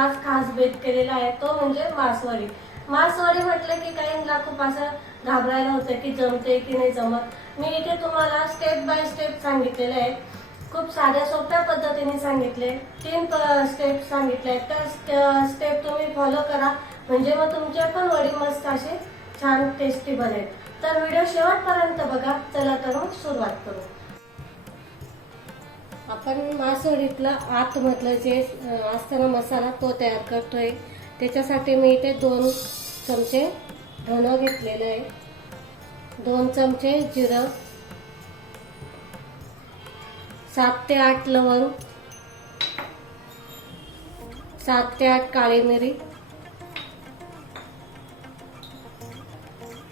आज खास बेत केलेला आहे तो म्हणजे मासवडी मासवडी म्हटलं की काहींना खूप असं घाबरायला होतं की जमते की नाही जमत. मी इथे तुम्हाला स्टेप बाय स्टेप सांगितलेलं आहे. खूप साध्या सोप्या पद्धतीने सांगितले. तीन स्टेप सांगितले. आहेत त्या स्टेप तुम्ही फॉलो करा. म्हणजे मग तुमचे पण वडी मस्त असे छान टेस्टी बनेल. तर व्हिडिओ शेवटपर्यंत बघा. चला तर मग सुरुवात करू. आपण मासवडीतला आतमधलं जे असताना मसाला तो तयार करतोय. त्याच्यासाठी मी इथे दोन चमचे धन घेतलेलं आहे. दोन चमचे जिरं. सात ते आठ लवंग. सात ते आठ काळी मिरी.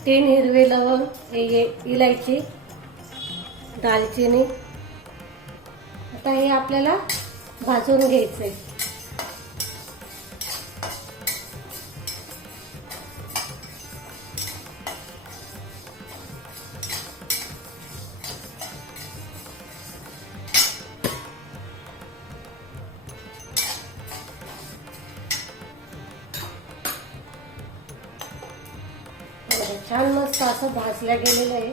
तीन हिरवे लवंग हे ये- इलायची दालचिनी. आता हे आपल्याला भाजून घ्यायचंय. छान मस्त असं भाजल्या गेलेलं आहे.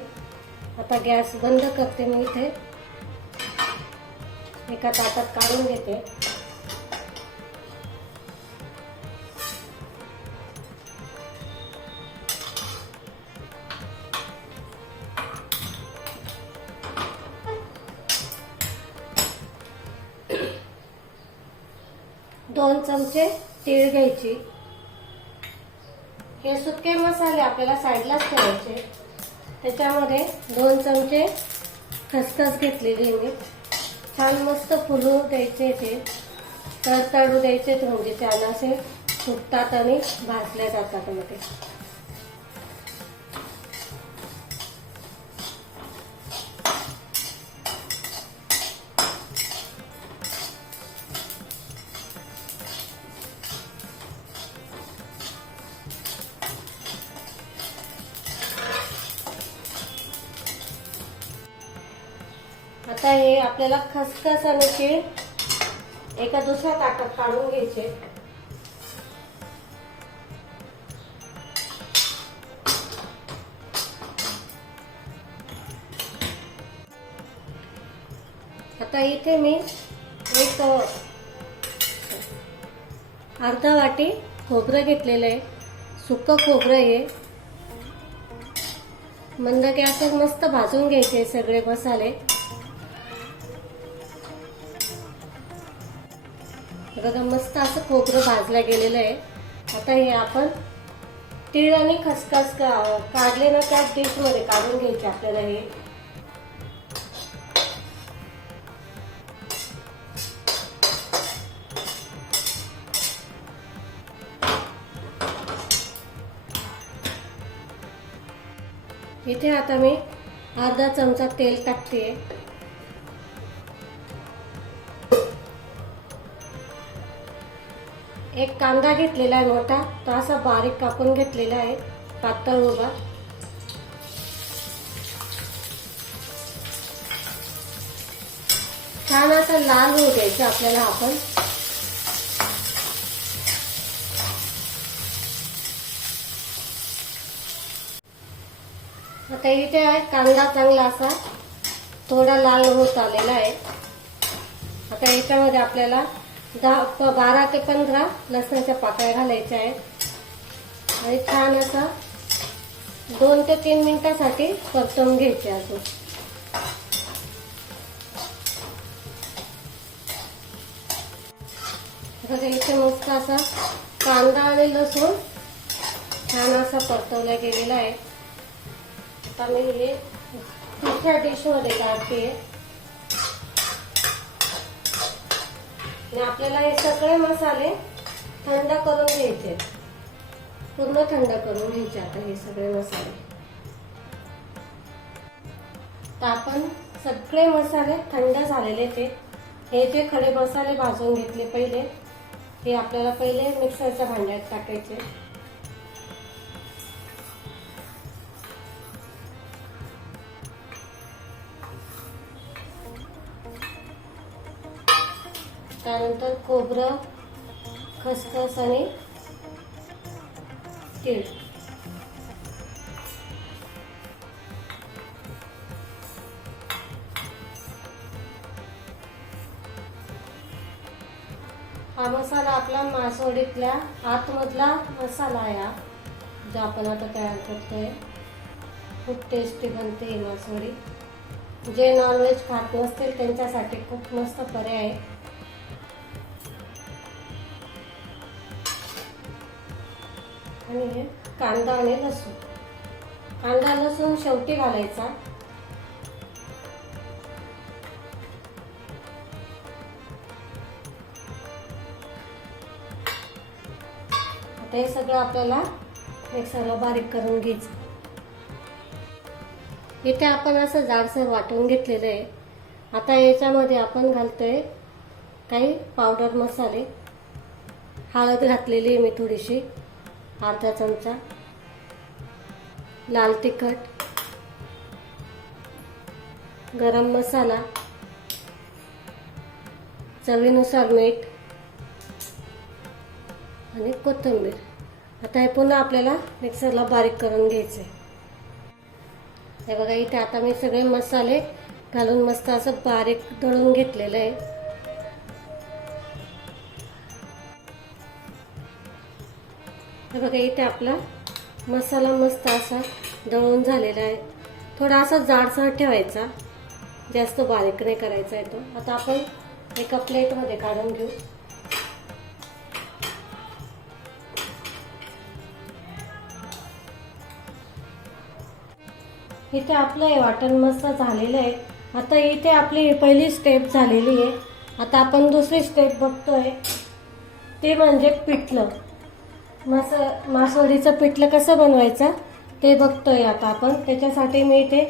आता गॅस बंद करते मी इथे. एका ताटात काढून घेते. दोन चमचे तीळ घ्यायची. हे सुके मसाले आपल्याला साईडलाच ठेवायचे. त्याच्यामध्ये दोन चमचे खसखस घेतलेली मी. छान मस्त फुलू द्यायचे ते. तडतडू द्यायचे ते म्हणजे छान फुटतात आणि भाजल्या जातात मध्ये आपल्याला खसखस आणि एका दुसऱ्या ताटात काढून घ्यायचे. आता इथे मी एक अर्धा वाटी खोबरं घेतलेलं आहे. सुकं खोबरं आहे. मंद गॅसवर मस्त भाजून घ्यायचे सगळे मसाले. बघा मस्त असं खोबरं भाजलं गेलेलं आहे. आता हे आपण तीळ आणि खसखस का- काढले ना त्याच डिशमध्ये काढून घ्यायचे आपल्याला हे. इथे आता मी अर्धा चमचा तेल टाकते. एक कांदा घेतलेला आहे मोठा. तो असा बारीक कापून घेतलेला आहे. पातळ उभा. छान असा लाल होऊ द्यायचा आपल्याला आपण. आता इथे आहे कांदा चांगला असा. थोडा लाल होत आलेला आहे. आता याच्यामध्ये आपल्याला दहा बारा ते पंधरा लसणाच्या पाकळ्या घालायच्या आहेत. आणि छान असा दोन ते तीन मिनिटासाठी परतवून घ्यायचे अजून. बघा इथे मस्त असा कांदा आणि लसूण छान असा परतवला गेलेला आहे. आता मी हे दुसऱ्या डिशमध्ये काढते आणि आपल्याला हे सगळे मसाले थंड करून घ्यायचे. पूर्ण थंड करून घ्यायचे आता हे सगळे मसाले. तर आपण सगळे मसाले थंड झालेले ते हे जे खडे मसाले भाजून घेतले पहिले हे आपल्याला पहिले मिक्सरच्या भांड्यात टाकायचे. त्यानंतर खोबरं खसखस आणि तीळ. हा मसाला आपला मासवडीतल्या आतमधला मसाला आहे हा जो आपण आता तयार करतोय. खूप टेस्टी बनते ही मासवडी. जे नॉनव्हेज खात नसतील त्यांच्यासाठी खूप मस्त पर्याय आहे. आणि हे कांदा आणि लसूण. कांदा लसूण शेवटी घालायचा. आता हे सगळं आपल्याला मिक्सरला बारीक करून घ्यायचं. इथे आपण असं जाडसर वाटून घेतलेलं आहे. आता याच्यामध्ये आपण घालतोय काही पावडर मसाले. हळद घातलेली आहे मी थोडीशी. अर्धा चमचा. लाल तिखट. गरम मसाला. चवीनुसार मीठ. आणि कोथिंबीर. आता हे पुन्हा आपल्याला मिक्सरला बारीक करून घ्यायचं आहे हे बघा इथे आता मी सगळे मसाले घालून मस्त असं बारीक दळून घेतलेलं आहे हे बघा इथे आपला मसाला मस्त असा दळून झालेला आहे. थोडा असा जाडसर ठेवायचा. जास्त बारीक नाही करायचा आहे तो आता आपण एका प्लेटमध्ये काढून घेऊ. इथे आपलं हे वाटण मस्त झालेलं आहे. आता इथे आपली पहिली स्टेप झालेली आहे. आता आपण दुसरी स्टेप बघतोय. ते म्हणजे पिठलं. मास मासवडीचं पिठलं कसं बनवायचं ते बघतोय आता आपण. त्याच्यासाठी मी इथे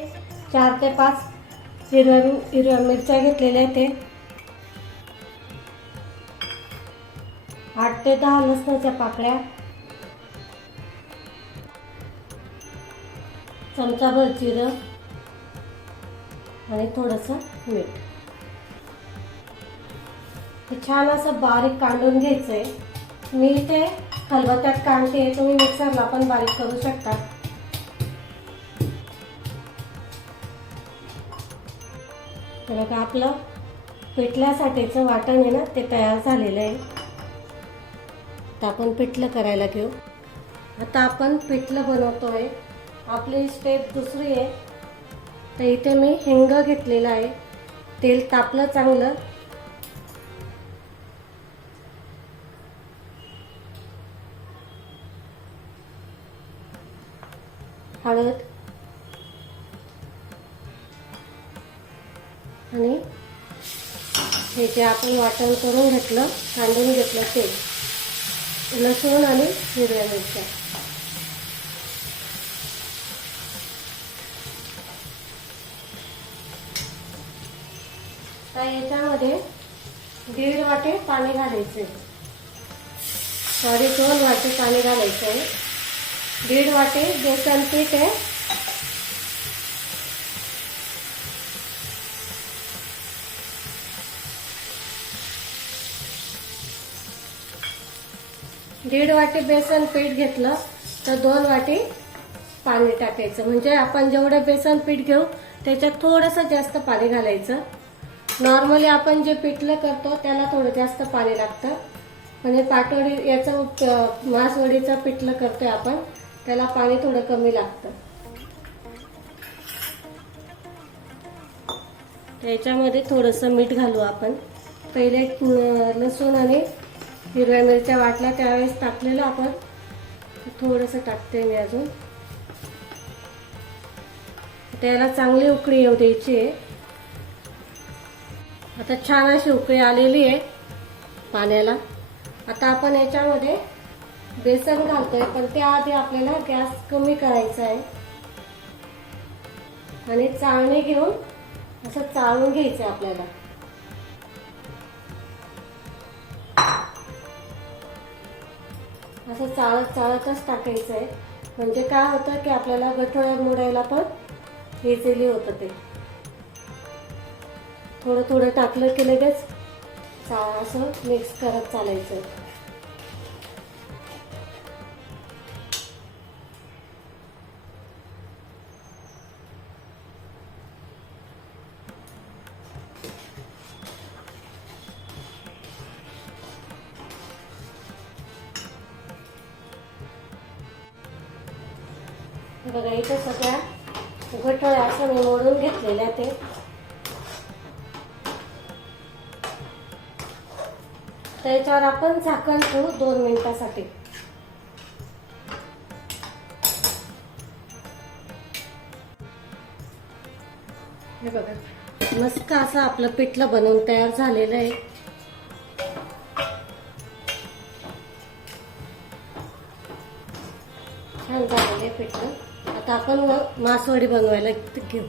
चार ते पाच हिरव्या हिरव्या मिरच्या घेतलेल्या आहेत ते. आठ ते दहा लसणाच्या पाकळ्या. चमचाभर जिरं. आणि थोडंसं मीठ. हे छान असं बारीक कांडून घ्यायचं आहे मी इथे खलबत्त्यात कांडते तुम्ही मिक्सरला पण बारीक करू शकता तर बघा आपलं पिठल्यासाठीचं वाटण आहे ना ते तयार झालेलं आहे. आता आपण पिठलं करायला घेऊ. आता आपण पिठलं बनवतोय. आपली स्टेप दुसरी आहे. तर इथे मी हिंग घेतलेलं आहे. तेल तापलं चांगलं. हे जे आपण वाटण करून घेतलं कांदून घेतलं ते लसूण आणि हिरव्या मिरच्या. तर याच्यामध्ये दीड वाटे पाणी घालायचे. सॉरी दोन वाटे पाणी घालायचं. आहे दीड वाटे बेसन पीठ आहे. दीड वाटी बेसन पीठ घेतलं तर दोन वाटी पाणी टाकायचं. म्हणजे आपण जेवढं बेसन पीठ घेऊ त्याच्यात थोडंसं जास्त पाणी घालायचं. नॉर्मली आपण जे पिठलं करतो त्याला थोडं जास्त पाणी लागतं. म्हणजे पाटवडी याचं मासवडीचं पिठलं करतोय आपण त्याला पाणी थोडं कमी लागतं. त्याच्यामध्ये थोडंसं मीठ घालू आपण. पहिले लसूण आणि हिरव्या मिरच्या वाटल्या त्यावेळेस टाकलेलं आपण थोडंसं टाकते मी अजून. त्याला चांगली उकळी येऊ द्यायची आहे. आता छान अशी उकळी आलेली आहे पाण्याला. आता आपण याच्यामध्ये बेसन घालतोय पण त्याआधी आपल्याला गॅस कमी करायचा आहे. आणि चाळणी घेऊन असं चाळून घ्यायचं आहे आपल्याला. असं चाळत चाळतच टाकायचं आहे म्हणजे काय होतं की आपल्याला गठोळ्या मोडायला पण इझिली होतं ते. थोडं थोडं टाकलं की लगेच चा असं मिक्स करत चालायचं. त्याच्यावर आपण झाकण ठेवू दोन मिनिटासाठी. हे बघा मस्त असं आपलं पिठलं बनवून तयार झालेलं आहे. छान झालेलं आहे पिठलं. आता आपण मग मासवडी बनवायला घेऊ.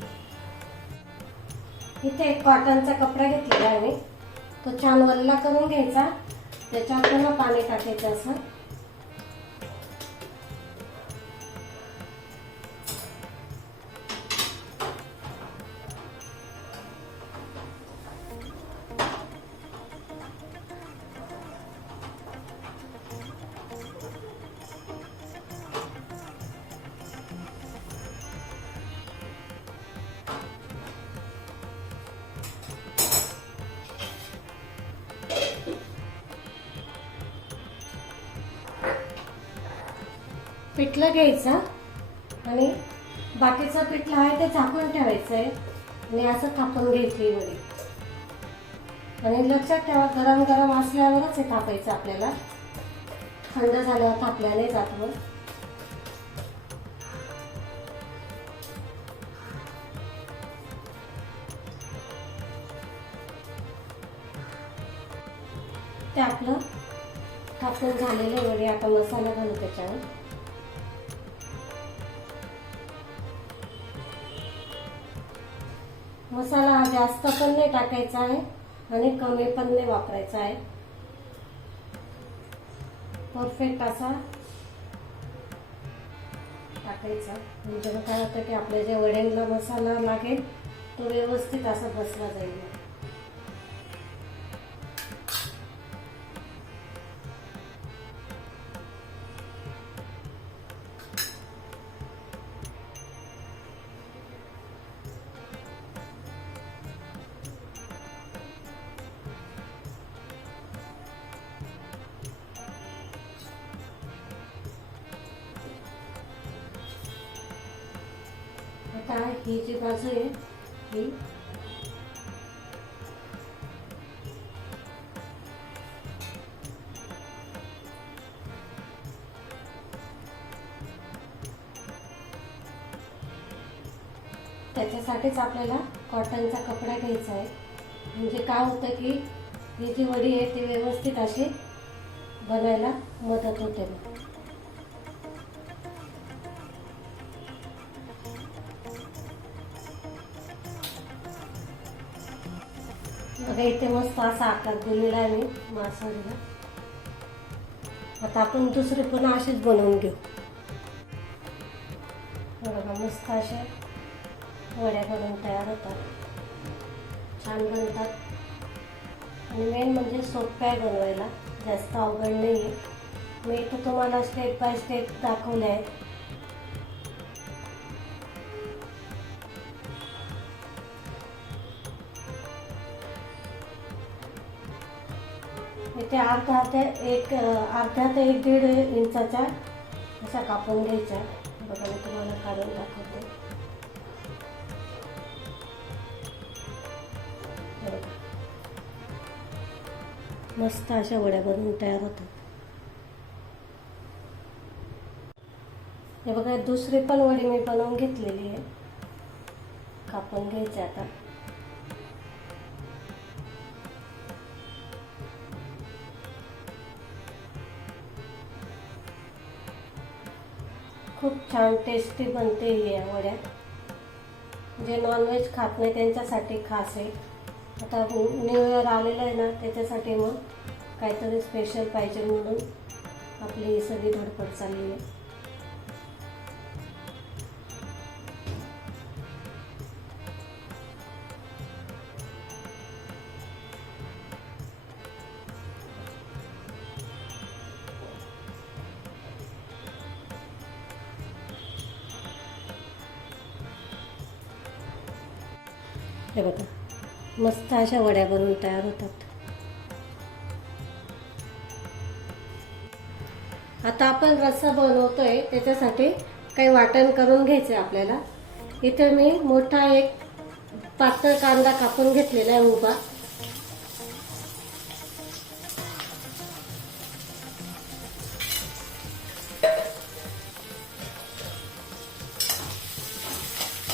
इथे एक कॉटनचा कपडा घेतलेला आहे मी. तो छान वल्ला करून घ्यायचा. त्याच्यावर पुन्हा पाणी टाकायचं असं. पिठलं घ्यायचं आणि बाकीचं पिठलं आहे ते झाकून ठेवायचं आहे आणि असं थापून घ्यायची मध्ये वडी आणि लक्षात ठेवा गरम गरम असल्यावरच हे थापायचं आपल्याला. थंड झाल्यावर थापल्या नाही जात मग. ते आपलं कापून झालेलं वडी आता मसाला घालू त्याच्यावर. मसाला जास्त पण नाही टाकायचा आहे आणि कमी पण नाही वापरायचा आहे. परफेक्ट असा टाकायचा. म्हणजे काय होतं की आपल्या जे वड्यांना मसाला लागेल तो व्यवस्थित असा बसला जाईल. आता ही जी बाजू आहे. ही. त्याच्यासाठीच आपल्याला कॉटनचा कपडा घ्यायचा आहे. म्हणजे काय होतं की ही जी वडी आहे ती व्यवस्थित अशी बनायला मदत होते. बघा इथे मस्त असा आकार दिलेला आहे मी मासवडीला आता आपण दुसरी पण अशीच बनवून घेऊ. बघा मस्त अशा वड्या बनवून तयार होतात. छान बनतात. आणि मेन म्हणजे सोप्या आहे बनवायला. जास्त अवघड नाही आहे मी इथं तुम्हाला स्टेप बाय स्टेप दाखवले आहेत इथे अर्धा ते एक अर्ध्या ते एक दीड इंचाचा अशा कापून घ्यायच्या. बघा मी तुम्हाला काढून दाखवते. मस्त अशा वड्या बनवून तयार होतात. हे बघा दुसरी पण वडी मी बनवून घेतलेली आहे. कापून घ्यायची आता. छान टेस्टी बनते ही या वड्या. जे नॉनव्हेज खात नाही त्यांच्यासाठी खास आहे. आता हो, न्यू इयर आलेलं आहे ना त्याच्यासाठी मग काहीतरी स्पेशल पाहिजे म्हणून आपली सगळी धडपड चालली आहे. मस्त अशा वड्या बनवून तयार होतात. आता आपण रस्सा बनवतोय त्याच्यासाठी काही वाटण करून घ्यायचे आपल्याला. इथे मी मोठा एक पातळ कांदा कापून घेतलेला आहे उभा.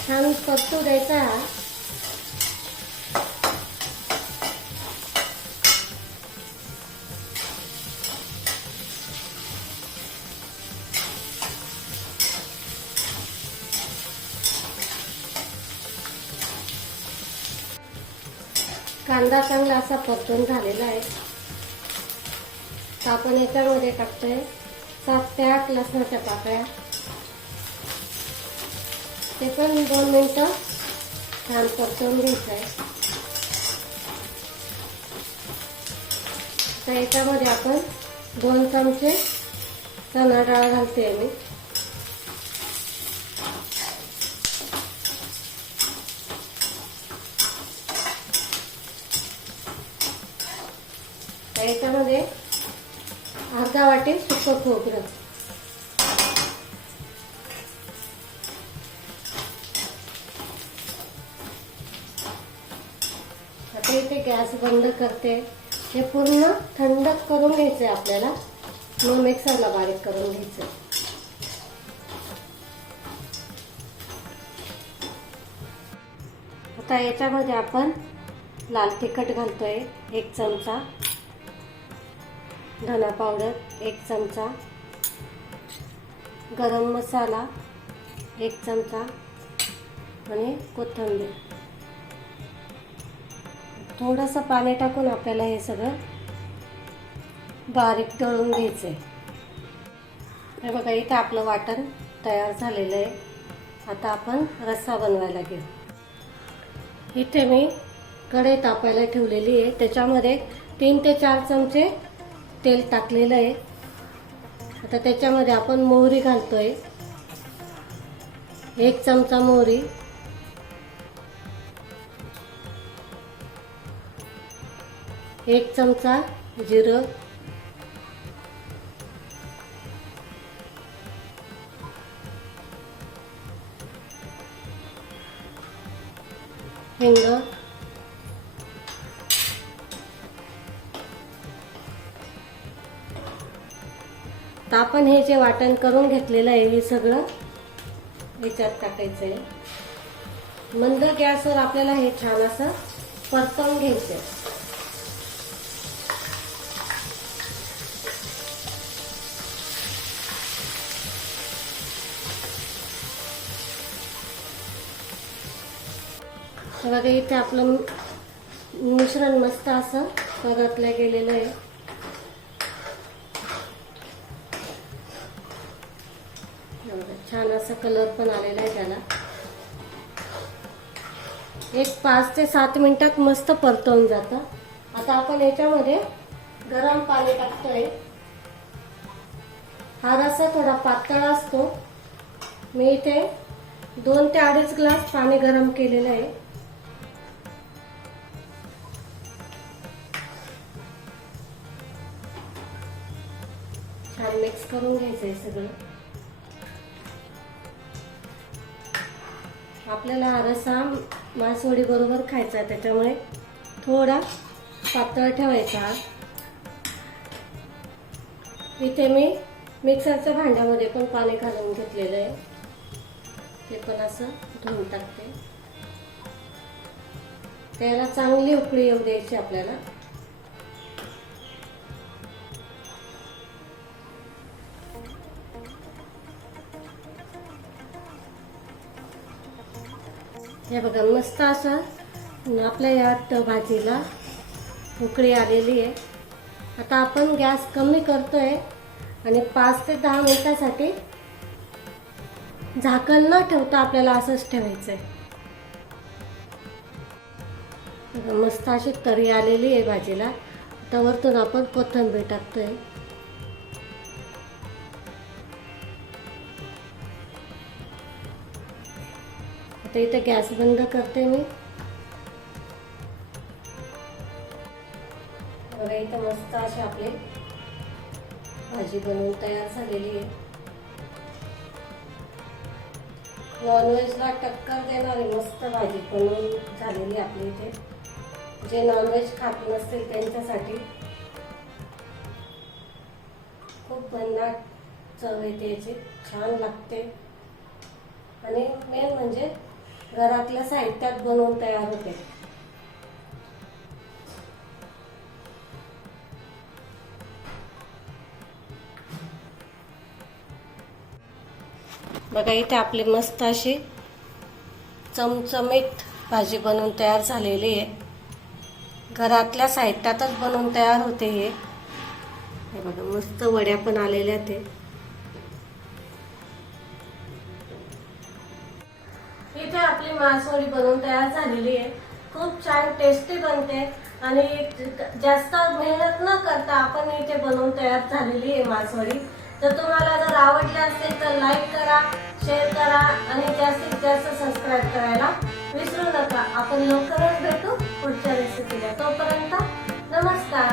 छान परतू द्यायचा कांदा चांगला असा परतून झालेला आहे. आपण याच्यामध्ये टाकतोय सात ते आठ लसणाच्या पाकळ्या. ते पण दोन मिनटं छान परतून घ्यायचं आहे तर याच्यामध्ये आपण दोन चमचे चणा डाळ घालते मी तर याच्यामध्ये अर्धा वाटी सुकं खोबरं आता इथे गॅस बंद करते. हे पूर्ण थंड करून घ्यायचंय आपल्याला. मग मिक्सरला बारीक करून घ्यायचं आता याच्यामध्ये आपण लाल तिखट घालतोय एक चमचा. धना पावडर एक चमचा. गरम मसाला एक चमचा. आणि कोथिंबीर. थोडंसं पाणी टाकून आपल्याला हे सगळं बारीक तळून घ्यायचं आहे हे बघा इथं आपलं वाटण तयार झालेलं आहे. आता आपण रस्सा बनवायला घेऊ. इथे मी कढई तापायला ठेवलेली आहे. त्याच्यामध्ये तीन ते चार चमचे तेल टाकलेलं आहे. आता त्याच्यामध्ये आपण मोहरी घालतोय. एक चमचा मोहरी. एक चमचा जिरं. हिंग. तर आपण हे जे वाटण करून घेतलेलं आहे हे सगळं याच्यात टाकायचं आहे मंद गॅसवर आपल्याला हे छान असं परतवून घ्यायचं आहे बघा इथे आपलं मिश्रण मस्त असं परतलं गेलेलं आहे हे बघा, छान असा कलर पण आलेला आहे त्याला. एक पाच ते सात मिनिटात मस्त परतवून जातं. आता आपण याच्यामध्ये गरम पाणी टाकतोय. हा रसा थोडा पातळ असतो. मी इथे दोन ते अडीच ग्लास पाणी गरम केलेलं आहे. छान मिक्स करून घ्यायचं आहे सगळं. आपल्याला हा रस्सा मासवडी बरोबर खायचा आहे त्याच्यामुळे थोडा पातळ ठेवायचा. हा. इथे मी मिक्सरच्या भांड्यामध्ये पण पाणी घालून घेतलेलं आहे. ते पण असं धुवून टाकते. त्याला चांगली उकळी येऊ द्यायची आपल्याला. हे बघा मस्त असं आपल्या या भाजीला उकळी आलेली आहे. आता आपण गॅस कमी करतोय आणि पाच ते दहा मिनिटासाठी झाकण न ठेवता आपल्याला असंच ठेवायचं आहे मस्त अशी तरी आलेली आहे भाजीला. आता वरतून आपण कोथंबीर टाकतोय. तर इथे गॅस बंद करते मी. बघा इथं मस्त असे आपले भाजी बनवून तयार झालेली आहे. नॉनव्हेजला टक्कर देणारी मस्त भाजी बनवून झालेली आपली इथे. जे नॉनव्हेज खात नसतील त्यांच्यासाठी. खूप भन्नाट चव येते याची. छान लागते. आणि मेन म्हणजे घरातल्या साहित्यात बनवून तयार होते. बघा इथे आपली मस्त अशी चमचमीत भाजी बनवून तयार झालेली आहे. घरातल्या साहित्यातच बनवून तयार होते हे. हे बघा मस्त वड्या पण आलेल्या ते आपली बनवून तयार झालेली आहे. खूप छान टेस्टी बनते आणि जास्त मेहनत न करता आपण इथे बनवून तयार झालेली आहे मासोळी तर तुम्हाला जर आवडले असेल तर लाईक करा शेअर करा आणि जास्तीत जास्त सबस्क्राईब करायला विसरू नका. आपण लवकरच भेटू पुढच्या रेसिपीला तोपर्यंत नमस्कार.